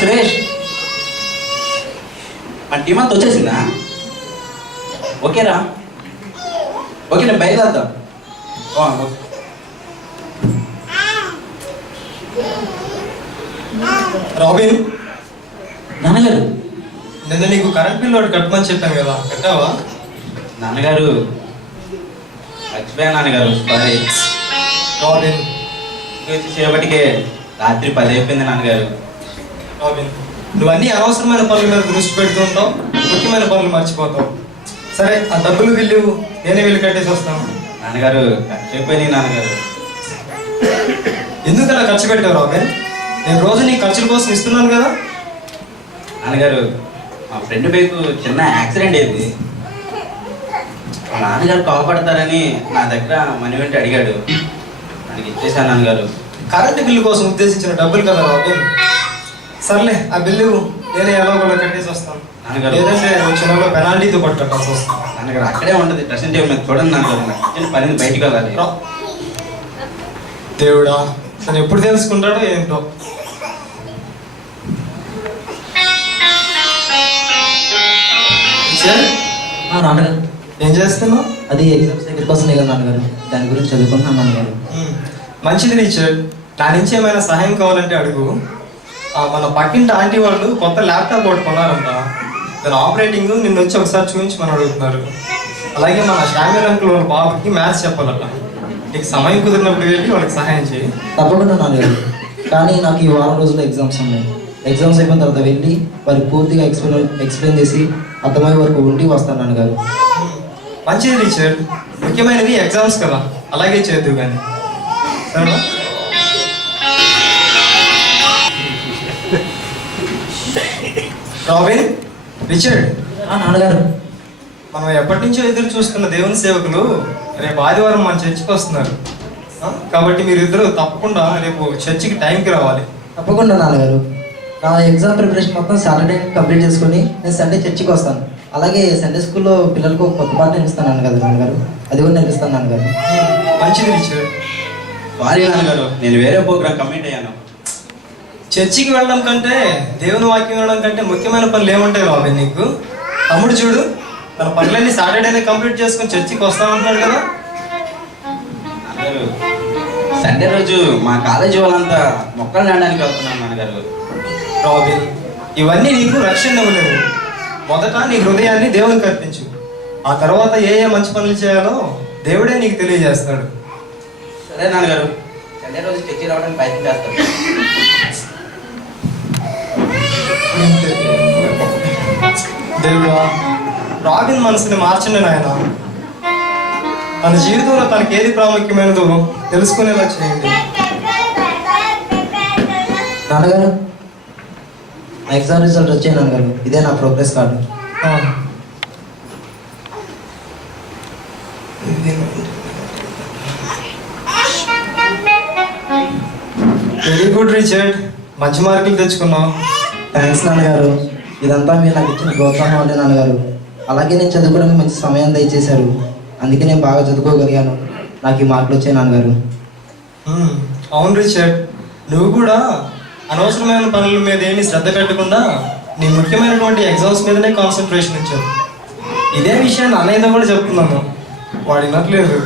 సురేష్. మన టీం అంతా వచ్చేసిందా? ఓకేరా. ఓకే నేను బయలుదేరుతాం. రాబిన్. నాన్నగారు. నిన్న నీకు కరెంట్ బిల్ ఒకటి కట్టమని చెప్పాను కదా కట్టావా? నాన్నగారు. మర్చిపోయా నాన్నగారు సారీ రాబిన్. సేపటికే రాత్రి పది అయిపోయింది నాన్నగారు. రాబిన్ నువ్వు అన్ని అనవసరమైన పనుల మీద దృష్టి పెడుతూ ఉంటావు ముఖ్యమైన పనులు మర్చిపోతావు. సరే ఆ డబ్బులు బిల్లు నేనే వెళ్ళి కట్టేసి వస్తాను. నాన్నగారు ఖర్చు అయిపోయినాయి నాన్నగారు. ఎందుకు అలా ఖర్చు పెట్టావు రాబిన్? నేను రోజు నీ ఖర్చుల కోసం ఇస్తున్నాను కదా. నాన్నగారు మా ఫ్రెండ్ బైక్ చిన్న యాక్సిడెంట్ అయింది. నాన్నగారు కోపడతారని నా దగ్గర మనీ వెంట అడిగాడు. మనకి ఇచ్చేసాను నాన్నగారు. కరెంట్ బిల్లు కోసం ఉద్దేశించిన డబ్బులు కదా రాబిన్. సర్లే ఆ బిల్లు నేనే ఎలా కూడా కట్టేసి వస్తాను. లేదంటే వచ్చిన పెనాల్టీతో పాటు కట్టాల్సి వస్తుంది నాన్నగారు అక్కడే డ్రెస్సింగ్ టేబుల్ మీద చూడండి నాకు ఇచ్చిన పని బయటికి వెళ్ళాలి. దేవుడా తను ఎప్పుడు తెలుసుకుంటాడో ఏంటో. నాన్నగారు ఏం చేస్తున్నావు? అది ఎగ్జామ్స్ దగ్గరికి వస్తున్నాయి కదా నాన్నగారు. దాని గురించి చదువుకుంటున్నాను నాన్నగారు. మంచిది రీచర్డ్ నా నుంచి ఏమైనా సహాయం కావాలంటే అడుగు. మన పక్కింటి ఆంటీ వాళ్ళు కొత్త ల్యాప్టాప్ ఒకటి కొన్నారంట. దాని ఆపరేటింగ్ నిన్న వచ్చి ఒకసారి చూపించమని అడుగుతున్నారు. అలాగే మన షామీర్ అంకుల్ వాళ్ళ బాబుకి మ్యాథ్స్ చెప్పాలట. నీకు సమయం కుదిరినప్పుడు వెళ్ళి వాళ్ళకి సహాయం చేయి. తప్పకుండా నాన్నగారు కానీ నాకు ఈ వారం రోజుల్లో ఎగ్జామ్స్ ఉన్నాయి. ఎగ్జామ్స్ అయిపోయిన తర్వాత వెళ్ళి వారికి పూర్తిగా ఎక్స్ప్లెయిన్ ఎక్స్ప్లెయిన్ చేసి అర్థమయ్యే వరకు ఉండి వస్తాను నాన్నగారు. మంచిది రీచర్డ్ ముఖ్యమైనది ఎగ్జామ్స్ కదా. అలాగే చేద్దు కానీ సరేనా? Robin Richard. ఆ, నాన్నగారు. మనం ఎప్పటి నుంచో ఎదురు చూస్తున్న దేవుని సేవకులు రేపు ఆదివారం మన చర్చికి వస్తున్నారు. ఆ? కాబట్టి మీరిద్దరూ తప్పకుండా రేపు చర్చికి టైంకి రావాలి. తప్పకుండా నాన్నగారు. నా ఎగ్జామ్ ప్రిపరేషన్ మొత్తం సాటర్డే కంప్లీట్ చేసుకొని నేను సండే చర్చికి వస్తాను. అలాగే సండే స్కూల్లో పిల్లలకు కొత్త పాట నేర్పిస్తాను కదా నాన్నగారు. అది కూడా నేర్పిస్తాను నాన్నగారు. మంచిది రిచర్డ్. సారీ నాన్నగారు. నేను వేరే ప్రోగ్రామ్ కమిట్ అయ్యాను. చర్చికి వెళ్ళడం కంటే దేవుని వాక్యం వినడం కంటే ముఖ్యమైన పనులు ఏముంటాయి బాబాయ్ నీకు? తమ్ముడు చూడు తన పనులన్నీ సాటర్డేనే కంప్లీట్ చేసుకొని చర్చికి వస్తామంటున్నాడు కదా. సండే రోజు మా కాలేజీ వాళ్ళంతా మొక్కలు నాడడానికి వెళ్తున్నాను నాన్నగారు రాబిన్ ఇవన్నీ నీకు రక్షణ ఇవ్వలేవు. మొదట నీ హృదయాన్ని దేవునికి అర్పించు. ఆ తర్వాత ఏ ఏ మంచి పనులు చేయాలో దేవుడే నీకు తెలియజేస్తాడు. సరే నాన్నగారు సండే రోజు చర్చి రావడానికి ప్రయత్నం చేస్తాను. దేవుడా రాబిన్ మనసుని మార్చండి నాయన. తన జీవితంలో తనకి ఏది ప్రాముఖ్యమైనదో తెలుసుకునేలా చేయండి. నాన్నగారు నా ఎగ్జామ్ రిజల్ట్ వచ్చాయి నాన్నగారు. ఇదే నా progress card. Very good Richard. మంచి మార్కులు తెచ్చుకున్నావు. థ్యాంక్స్ నాన్నగారు. ఇదంతా మీరు నాకు ఇచ్చిన ప్రోత్సాహం వల్లే నాన్నగారు. అలాగే నేను చదువుకోవడానికి మంచి సమయం దయచేశారు. అందుకే నేను బాగా చదువుకోగలిగాను. నాకు ఈ మార్కులు వచ్చాయి నాన్నగారు. అవును రిచర్డ్. నువ్వు కూడా అనవసరమైన పనుల మీద ఏమీ శ్రద్ధ పెట్టకుండా నీ ముఖ్యమైనటువంటి ఎగ్జామ్స్ మీదనే కాన్సన్ట్రేషన్ ఇచ్చావు ఇదే విషయాన్ని అన్నయ్యతో కూడా చెప్తున్నాను. వాడు వినట్లేదు.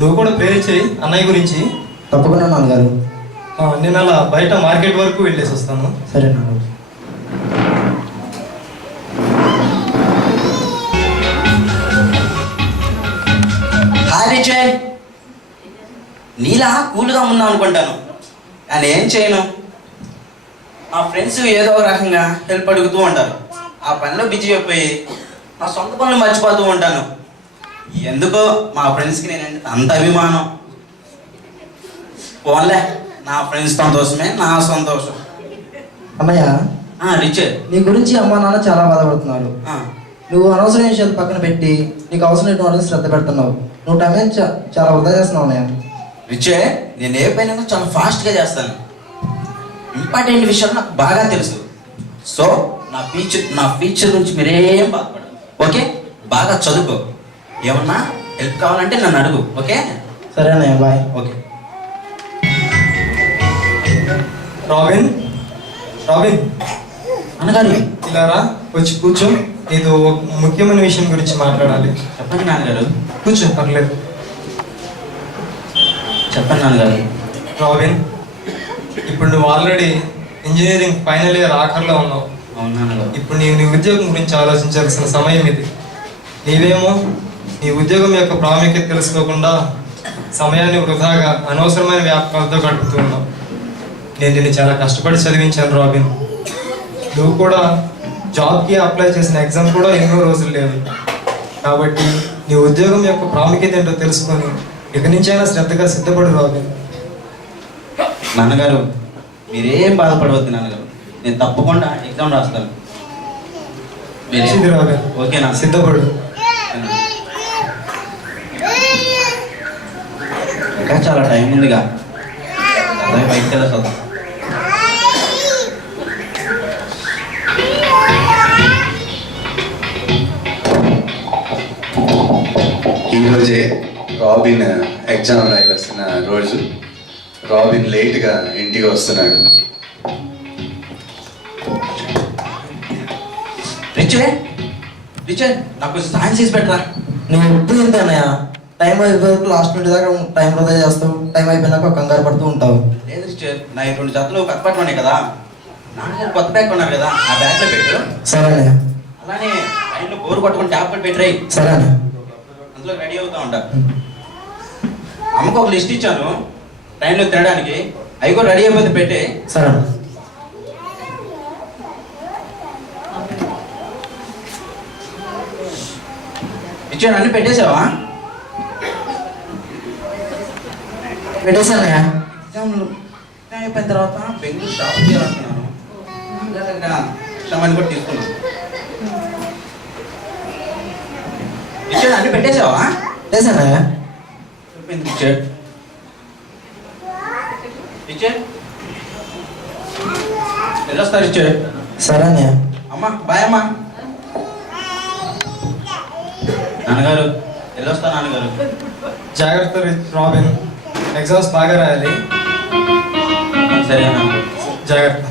నువ్వు కూడా ప్రేర్ చేయి అన్నయ్య గురించి. తప్పకుండా నాన్నగారు. నేను అలా బయట మార్కెట్ వరకు వెళ్ళేసి వస్తాను. సరే నాన్నగారు. హాయ్ రిచర్డ్ నీలా కూల్గా ఉందాం అనుకుంటాను. కానీ ఏం చేయను? మా ఫ్రెండ్స్ ఏదో ఒక రకంగా హెల్ప్ అడుగుతూ ఉంటారు. ఆ పనిలో బిజీ అయిపోయి నా సొంత పనులు మర్చిపోతూ ఉంటాను. ఎందుకో మా ఫ్రెండ్స్కి నేను అంత అభిమానం. పోన్లే నా ఫ్రెండ్స్ సంతోషమే నా సంతోషం. అమ్మయ్య రిచర్డ్. నీ గురించి అమ్మా నాన్న చాలా బాధపడుతున్నారు. ఆ, నువ్వు అనవసరమైన విషయాలు పక్కన పెట్టి నీకు అవసరమైన వాటికి శ్రద్ధ పెడుతున్నావు. నువ్వు టైం చా- చాలా వృధా చేస్తున్నావు అన్నయ్య రిచర్డ్ నేను ఏ పైన చాలా ఫాస్ట్గా చేస్తాను. ఇంపార్టెంట్ విషయాలు నాకు బాగా తెలుసు. సో నా ఫ్యూచర్ నా ఫ్యూచర్ గురించి మీరేం బాధపడదు ఓకే? బాగా చదువుకో. ఏమన్నా హెల్ప్ కావాలంటే నన్ను అడుగు ఓకే? సరే అన్నయ్య బాయ్. ఓకే. రాబిన్? రాబిన్? నాన్నగారు ఇలా రా వచ్చి కూర్చో. ఒక ముఖ్యమైన విషయం గురించి మాట్లాడాలి. చెప్పండి నాన్నగారు. కూర్చో పర్లేదు. చెప్పండి నాన్నగారు. రాబిన్ ఇప్పుడు నువ్వు ఆల్రెడీ ఇంజనీరింగ్ ఫైనల్ ఇయర్ ఆఖరిలో ఉన్నావు. ఇప్పుడు నీవు నీ ఉద్యోగం గురించి ఆలోచించాల్సిన సమయం ఇది. నీవేమో నీ ఉద్యోగం యొక్క ప్రాముఖ్యత తెలుసుకోకుండా సమయాన్ని వృధాగా అనవసరమైన వ్యాపకాలతో గడుపుతూ ఉన్నావు. నేను నిన్ను చాలా కష్టపడి చదివించాను రాబిన్. నువ్వు కూడా జాబ్కి అప్లై చేసిన ఎగ్జామ్ కూడా ఎన్నో రోజులు లేవు. కాబట్టి నీ ఉద్యోగం యొక్క ప్రాముఖ్యత ఏంటో తెలుసుకొని ఇక నుంచైనా శ్రద్ధగా సిద్ధపడు రాబిన్ నాన్నగారు మీరేం బాధపడవద్దు నాన్నగారు. నేను తప్పకుండా ఎగ్జామ్ రాస్తాను. ఓకేనా సిద్ధపడు. ఇంకా చాలా టైం ఉందిగా. బయటకు వెళ్ళి ఈరోజే రాబిన్ ఎగ్జామ్ రాయవలసిన రోజు. రాబిన్ లేట్గా ఇంటికి వస్తున్నాడు. రిచే? రిచే నాకు కొంచెం సాయం చేసి పెట్టరా? నువ్వు ఎప్పుడు అన్నయ్య? టైం అయిపోయి లాస్ట్ మినిట్ దాకా టైం వృధా చేస్తావు. టైం అయిపోయినాక కంగారు పడుతూ ఉంటావు. లేదు రిచే నా రెండు జతలు కొత్త పట్టుకున్నాయి కదా. నాన్నగారు కొత్త బ్యాగ్ కొన్నారు కదా ఆ బ్యాగ్లో పెట్టు. సరే అలానే ట్రైన్లో బోర్ కొట్టుకుని ట్యాప్ పెట్టి పెట్టరాయి సరే అన్నయ్య. అందులో రెడీ అవుతా ఉంటా అమ్మకు ఒక లిస్ట్ ఇచ్చాను. ట్రైన్లో తినడానికి అవి కూడా రెడీ అయిపోతే పెట్టే. సరే ఇచ్చాను. అన్ని పెట్టేసావా ఎగ్జామ్లు ఎగ్జామ్ అయిపోయిన తర్వాత బెంగళూరు షాపింగ్ చేయాలనుకున్నాను. కూడా తీసుకున్నాను. ఇచ్చాడు అన్ని పెట్టేసావా అయిపోయింది ఇచ్చాడు? ఇచ్చాడు? వెళ్ళొస్తారు ఇచ్చాడు? సరే అమ్మా బాయ్ అమ్మా. నాన్నగారు వెళ్ళొస్తా నాన్నగారు? జాగ్రత్త రాబిన్. ఎగ్జామ్స్ బాగా రాయాలి. సరే అన్న. జాగ్రత్త.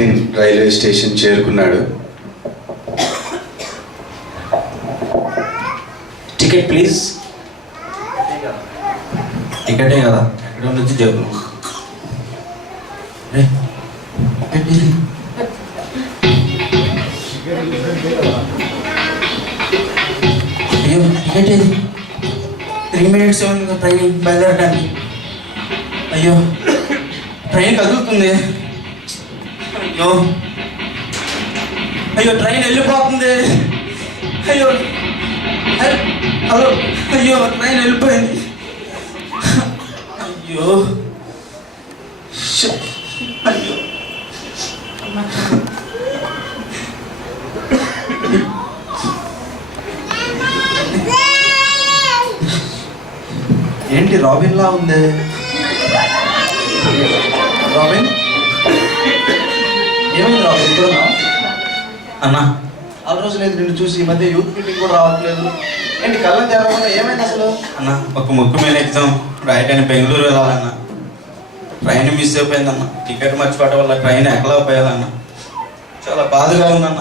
రాబిన్ రైల్వే స్టేషన్ చేరుకున్నాడు. Ticket please. టికెటే కదా? ఎక్కడ నుంచి చెప్పు. అయ్యో టికెట్ ఏది? Three minutes train? బయలుదేరడానికి అయ్యో ట్రైన్ కదులుతుంది. అయ్యో. అయ్యో ట్రైన్ వెళ్ళిపోతుంది. అయ్యో. హలో హలో అయ్యో ట్రైన్ వెళ్ళిపోయింది. అయ్యో. అయ్యో. ఏంటి రాబిన్ లా ఉంది? రాబిన్ ఏమైంది రాబిన్ ఇక్కడ అన్నా ఆ రోజు లేదు నిన్ను చూసి ఈ మధ్య యూత్ మీటింగ్ కూడా రావట్లేదు. ఏంటి కళ్ళ తెరవకుండా ఏమైంది అసలు? అన్న ఒక ముఖ్యమైన ఎగ్జామ్ రాయటానికి బెంగళూరు వెళ్ళాలన్న. ట్రైన్ మిస్ అయిపోయిందన్న టికెట్ మర్చిపోవడం వల్ల ట్రైన్ ఎక్కలేకపోయాదన్న చాలా బాధగా ఉందన్న.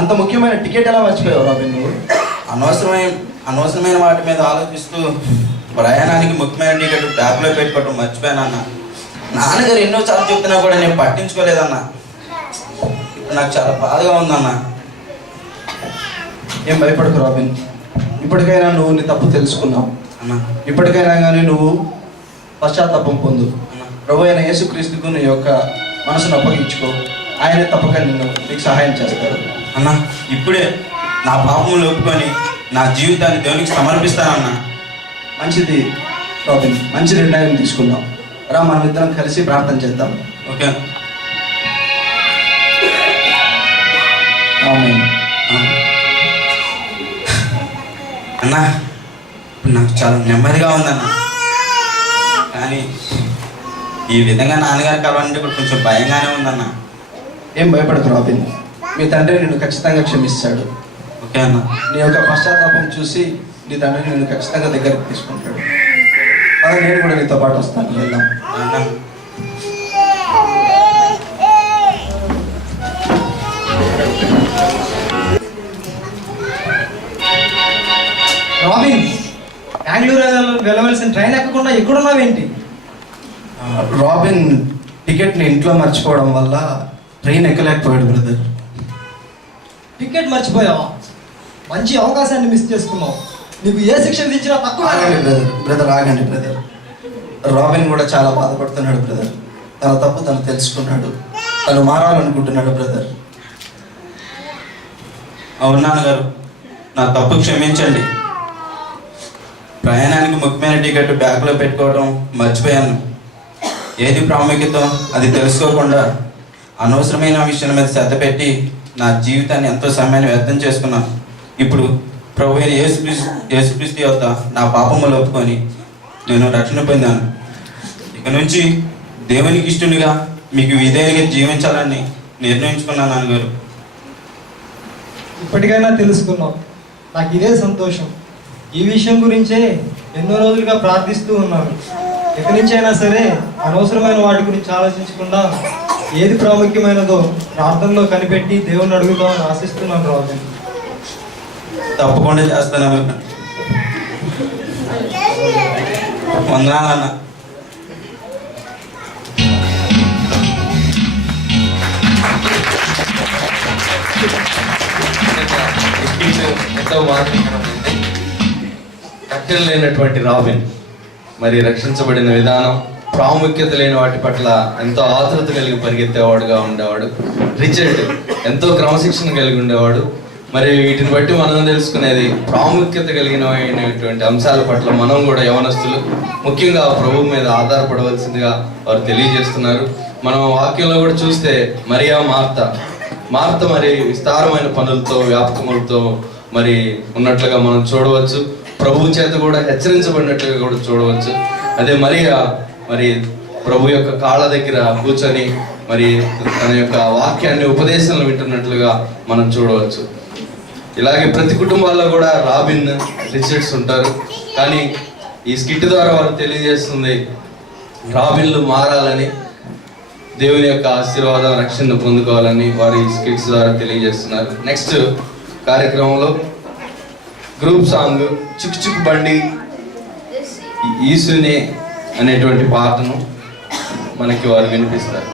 అంత ముఖ్యమైన టికెట్ ఎలా మర్చిపోయావు రాబిన్ నువ్వు అనవసరమైన అనవసరమైన వాటి మీద ఆలోచిస్తూ ప్రయాణానికి ముఖ్యమైన టికెట్ బ్యాగ్లో పెట్టుకోవటం మర్చిపోయానన్న. నాన్నగారు ఎన్నోసార్లు చెప్తున్నా కూడా నేను పట్టించుకోలేదన్న. ఇప్పుడు నాకు చాలా బాధగా ఉందన్నా. ఏం భయపడకు రాబిన్. ఇప్పటికైనా నువ్వు నీ తప్పు తెలుసుకున్నావు అన్న. ఇప్పటికైనా కానీ నువ్వు పశ్చాత్తాపం పొందు ప్రభు అయిన యేసుక్రీస్తుకు నీ యొక్క మనసును అప్పగించుకో. ఆయన తప్పక నిన్ను నీకు సహాయం చేస్తాడు అన్న. ఇప్పుడే నా పాపములు ఒప్పుకొని నా జీవితాన్ని దేవునికి సమర్పిస్తానన్నా. మంచిది రాబిన్. మంచి నిర్ణయం తీసుకున్నాం రా మనం ఇద్దరం కలిసి ప్రార్థన చేద్దాం. ఓకే. అన్న ఇప్పుడు నాకు చాలా నెమ్మదిగా ఉందన్న. కానీ ఈ విధంగా నాన్నగారు కలవాలంటే ఇప్పుడు కొంచెం భయంగానే ఉందన్న. ఏం భయపడకు రాబిన్ మీ తండ్రి నిన్ను ఖచ్చితంగా క్షమిస్తాడు. ఓకే అన్న. నీ యొక్క పశ్చాత్తాపం చూసి నీ తండ్రి నేను ఖచ్చితంగా దగ్గరికి తీసుకుంటాడు. మరి నేను కూడా నీతో పాటు వస్తాను. వెళ్దాం. రాబిన్ బెంగళూరు వెళ్ళవలసిన ట్రైన్ ఎక్కకుండా ఎక్కడున్నావేంటి? రాబిన్ టికెట్ని ఇంట్లో మర్చిపోవడం వల్ల ట్రైన్ ఎక్కలేకపోయాడు బ్రదర్. టికెట్ మర్చిపోయావా? మంచి అవకాశాన్ని మిస్ చేసుకున్నావు. నీకు ఏ శిక్ష విధించినా తక్కువ ఆగండి బ్రదర్. బ్రదర్ ఆగండి బ్రదర్. రాబిన్ కూడా చాలా బాధపడుతున్నాడు బ్రదర్. తన తప్పు తను తెలుసుకున్నాడు. తను మారాలనుకుంటున్నాడు బ్రదర్. అవును నాన్నగారు నా తప్పు క్షమించండి. ప్రయాణానికి ముఖ్యమైన టికెట్ బ్యాగ్లో పెట్టుకోవడం మర్చిపోయాను. ఏది ప్రాముఖ్యత అది తెలుసుకోకుండా అనవసరమైన విషయాల మీద శ్రద్ధ పెట్టి నా జీవితాన్ని ఎంతో సమయాన్ని వ్యర్థం చేసుకున్నాను. ఇప్పుడు ప్రభు అయిన యేసుక్రీస్తు యేసుక్రీస్తు యొక్క నా పాపములు ఒప్పుకొని నేను రక్షణ పొందాను. ఇక నుంచి దేవునికి ఇష్టనిగా మీకు విధేయంగా జీవించాలని నిర్ణయించుకున్నాను నాన్నగారు. ఇప్పటికైనా తెలుసుకున్నావు నాకు ఇదే సంతోషం. ఈ విషయం గురించే ఎన్నో రోజులుగా ప్రార్థిస్తూ ఉన్నాను. ఎక్కడి నుంచైనా సరే అనవసరమైన వాటి గురించి ఆలోచించకుండా ఏది ప్రాముఖ్యమైనదో ప్రార్థనలో కనిపెట్టి దేవుణ్ణి అడుగుతామని ఆశిస్తున్నాను రాజు. తప్పకుండా చేస్తాను వందనాలన్న. ఎంతో మాదిరికరమైంది కట్టెలు లేనటువంటి రాబిన్ మరి రక్షించబడిన విధానం ప్రాముఖ్యత లేని వాటి పట్ల ఎంతో ఆతృత కలిగి పరిగెత్తేవాడుగా ఉండేవాడు. రిచర్డ్ ఎంతో క్రమశిక్షణ కలిగి ఉండేవాడు. మరి వీటిని బట్టి మనం తెలుసుకునేది ప్రాముఖ్యత కలిగినటువంటి అంశాల పట్ల మనం కూడా యవనస్తులు ముఖ్యంగా ప్రభు మీద ఆధారపడవలసిందిగా వారు తెలియజేస్తున్నారు. మనం వాక్యంలో కూడా చూస్తే మరియా మార్త. మార్త మరి విస్తారమైన పనులతో వ్యాపకములతో మరి ఉన్నట్లుగా మనం చూడవచ్చు. ప్రభు చేత కూడా హెచ్చరించబడినట్లుగా కూడా చూడవచ్చు. అదే మరియా మరి ప్రభు యొక్క కాళ్ళ దగ్గర కూర్చొని మరి తన యొక్క వాక్యాన్ని ఉపదేశాలను వింటున్నట్లుగా మనం చూడవచ్చు. ఇలాగే ప్రతి కుటుంబాల్లో కూడా రాబిన్ రిచర్డ్స్ ఉంటారు. కానీ ఈ స్కిట్ ద్వారా వారు తెలియజేస్తుంది రాబిన్లు మారాలని దేవుని యొక్క ఆశీర్వాదం రక్షణ పొందుకోవాలని వారు ఈ స్కిట్స్ ద్వారా తెలియజేస్తున్నారు. నెక్స్ట్ కార్యక్రమంలో గ్రూప్ సాంగ్ చుక్ చుక్ బండి ఈసునే అనేటువంటి పాటను మనకి వారు వినిపిస్తారు.